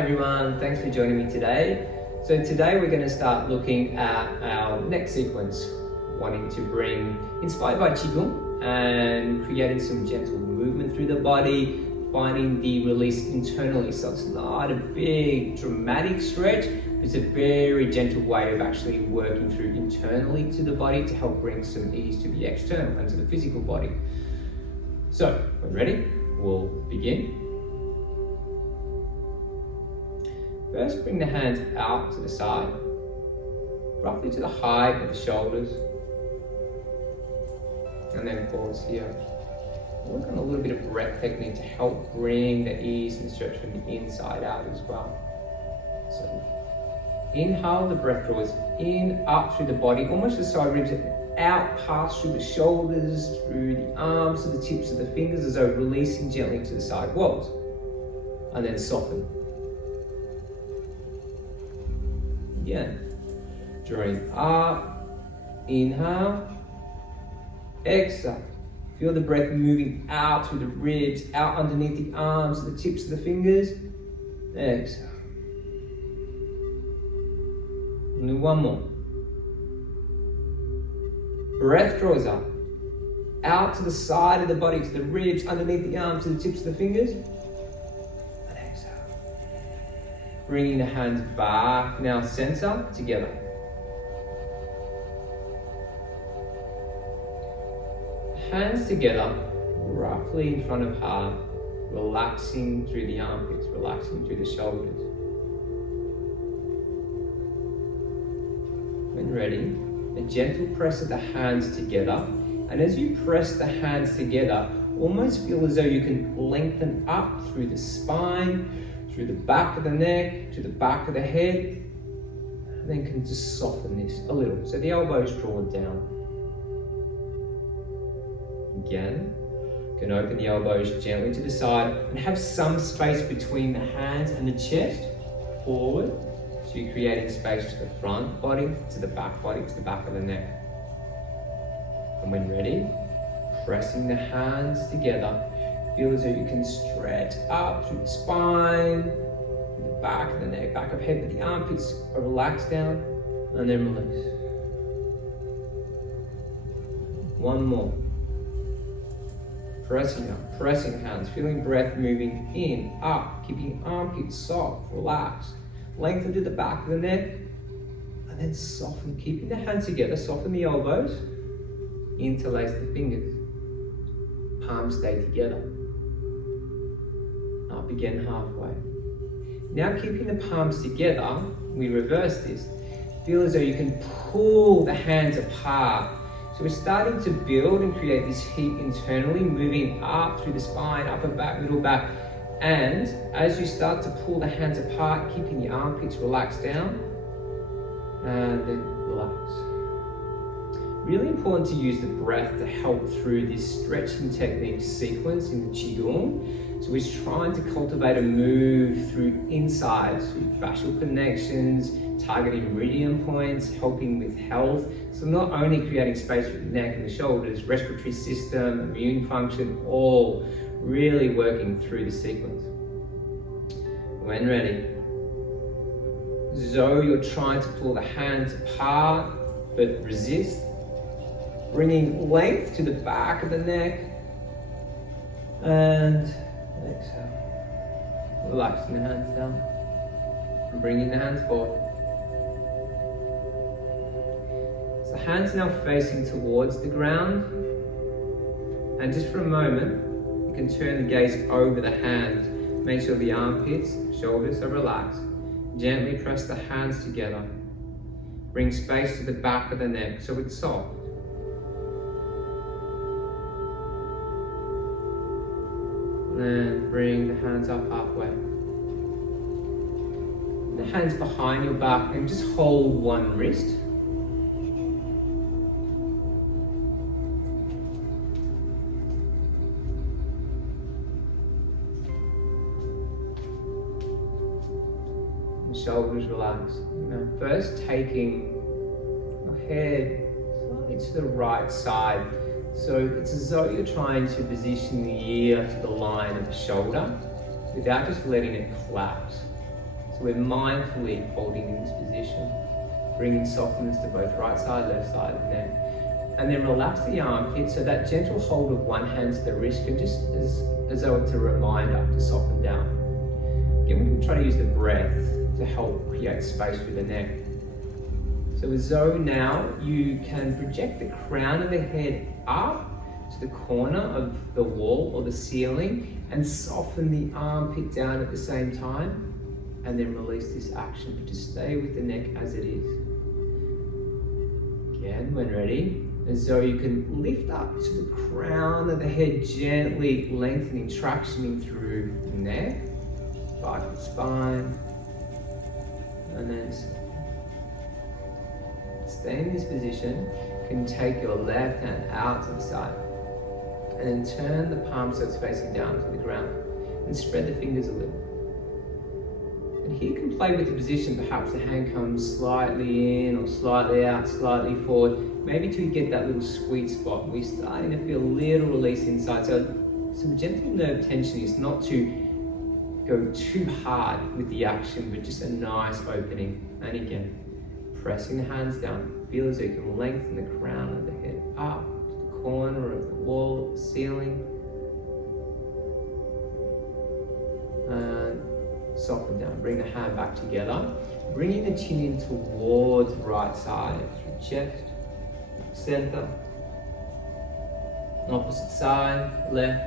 everyone, thanks for joining me today. So today we're going to start looking at our next sequence, wanting to bring, inspired by QiGong and creating some gentle movement through the body, finding the release internally. So it's not a big dramatic stretch, it's a very gentle way of actually working through internally to the body to help bring some ease to the external and to the physical body. So, when ready, we'll begin. First, bring the hands out to the side, roughly to the height of the shoulders, and then pause here. Work on a little bit of breath technique to help bring the ease and stretch from the inside out as well. So, inhale, the breath draws in, up through the body, almost the side ribs, out past through the shoulders, through the arms, to the tips of the fingers, as though releasing gently to the side walls, and then soften. Again, drawing up, inhale, exhale. Feel the breath moving out through the ribs, out underneath the arms, the tips of the fingers. Exhale. And do one more. Breath draws up, out to the side of the body, to the ribs, underneath the arms, to the tips of the fingers. And exhale. Bringing the hands back, now center, together. Hands together, roughly in front of heart, relaxing through the armpits, relaxing through the shoulders. When ready, a gentle press of the hands together, and as you press the hands together, almost feel as though you can lengthen up through the spine, through the back of the neck, to the back of the head, and then can just soften this a little. So the elbows drawn down. Again, you can open the elbows gently to the side and have some space between the hands and the chest, forward. So you're creating space to the front body, to the back of the neck. And when ready, pressing the hands together, feel as though you can stretch up through the spine, through the back of the neck, back of head, but the armpits are relaxed down, and then release. One more. Pressing up, pressing hands, feeling breath moving in, up, keeping armpits soft, relaxed. Lengthen to the back of the neck, and then soften, keeping the hands together, soften the elbows, interlace the fingers, palms stay together. Up again halfway. Now keeping the palms together, we reverse this. Feel as though you can pull the hands apart. So we're starting to build and create this heat internally, moving up through the spine, upper back, middle back. And as you start to pull the hands apart, keeping the armpits relaxed down, and then relax. Really important to use the breath to help through this stretching technique sequence in QiGong. So we're trying to cultivate a move through inside, through fascial connections, targeting meridian points, helping with health. So not only creating space for the neck and the shoulders, respiratory system, immune function, all really working through the sequence. When ready, as though you're trying to pull the hands apart, but resist, bringing length to the back of the neck, and exhale. Relaxing the hands down, and bringing the hands forward. So hands now facing towards the ground, and just for a moment, you can turn the gaze over the hands. Make sure the armpits, shoulders are relaxed. Gently press the hands together. Bring space to the back of the neck so it's soft. And bring the hands up halfway. The hands behind your back and just hold one wrist. Shoulders relaxed. Now first taking your head slightly to the right side. So it's as though you're trying to position the ear to the line of the shoulder without just letting it collapse. So we're mindfully holding in this position, bringing softness to both right side, left side of the neck. And then relax the armpit, so that gentle hold of one hand to the wrist can just, as though it's a reminder to soften down. Again, we can try to use the breath to help create space through the neck. So as though now you can project the crown of the head up to the corner of the wall or the ceiling and soften the armpit down at the same time, and then release this action, but just stay with the neck as it is. Again, when ready, as though you can lift up to the crown of the head, gently lengthening, tractioning through the neck, back of the spine, and then stay in this position. You can take your left hand out to the side, and then turn the palm so it's facing down to the ground, and spread the fingers a little. And here you can play with the position. Perhaps the hand comes slightly in or slightly out, slightly forward, maybe till you get that little sweet spot. We're starting to feel a little release inside. So some gentle nerve tension is not to go too hard with the action, but just a nice opening. And again, pressing the hands down. Feel as though you can lengthen the crown of the head up to the corner of the wall, the ceiling. And soften down. Bring the hand back together. Bringing the chin in towards the right side, through chest, center, opposite side, left,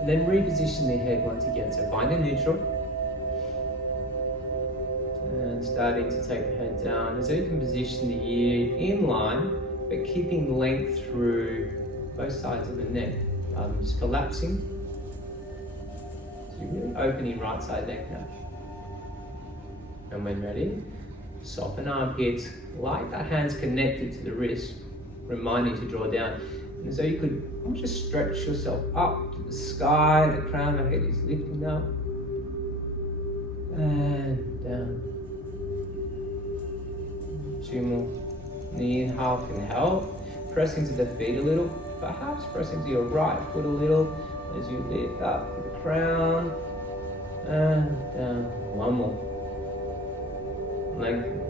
and then reposition the head once again. So find a neutral, and starting to take the head down, as though you can position the ear in line, but keeping length through both sides of the neck, rather than just collapsing. So you're really opening right side neck now. And when ready, soften armpits, like the hands connected to the wrist, reminding to draw down. And as though you could almost just stretch yourself up to the sky, the crown of the head is lifting up, and down. 2 more. The inhale can help. Press into the feet a little, perhaps press into your right foot a little as you lift up to the crown, and down. 1 more. Lengthen.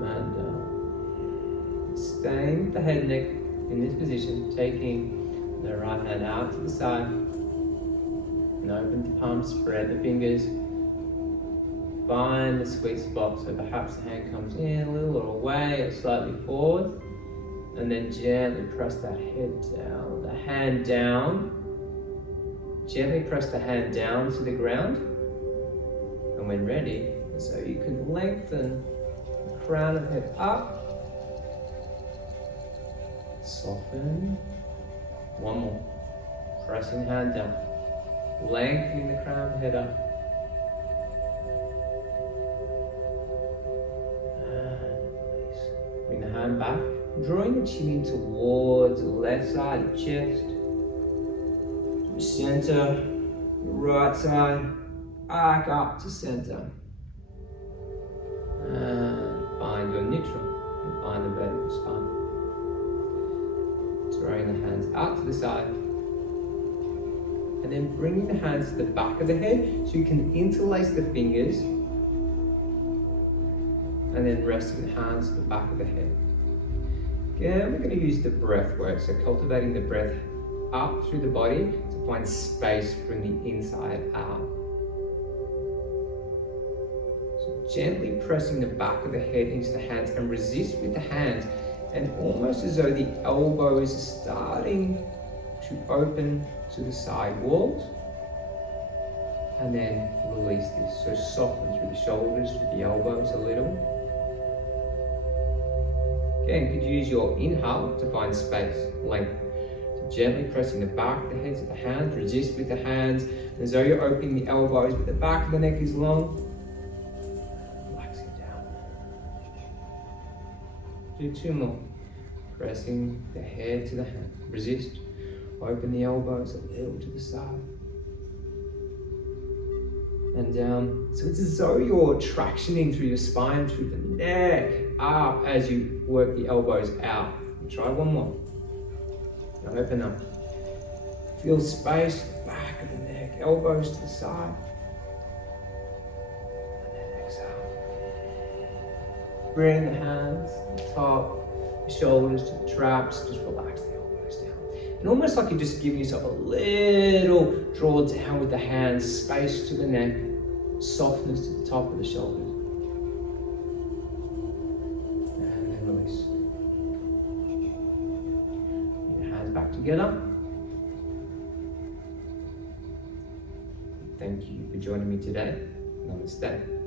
And down. Staying with the head and neck in this position, taking the right hand out to the side, and open the palms, spread the fingers. Find the sweet spot, so perhaps the hand comes in a little or away or slightly forward, and then gently press that head down, the hand down. Gently press the hand down to the ground, and when ready, so you can lengthen the crown of the head up, soften. 1 more. Pressing the hand down, lengthening the crown of the head up. Bring the hand back, drawing the chin in towards the left side of the chest, center, right side, back up to center. And find your neutral, and find the vertical spine. Throwing the hands out to the side, and then bringing the hands to the back of the head so you can interlace the fingers, and then resting the hands to the back of the head. Again, we're going to use the breath work, so cultivating the breath up through the body to find space from the inside out. So gently pressing the back of the head into the hands, and resist with the hands, and almost as though the elbows are starting to open to the side walls, and then release this. So soften through the shoulders, through the elbows a little. Again, could use your inhale to find space, length. So gently pressing the back of the heads of the hands, resist with the hands, as though you're opening the elbows, but the back of the neck is long. Relaxing down. Do 2 more. Pressing the head to the hand, resist. Open the elbows a little to the side. And down. So it's as though you're tractioning through your spine, through the neck, up as you work the elbows out. Try 1 more. Now open up. Feel space back back of the neck, elbows to the side. And then exhale. Bring the hands to the top, the shoulders to the traps, just relax the elbows down. And almost like you're just giving yourself a little draw down with the hands, space to the neck, softness to the top of the shoulders. And then release. Your hands back together. Thank you for joining me today. Namaste.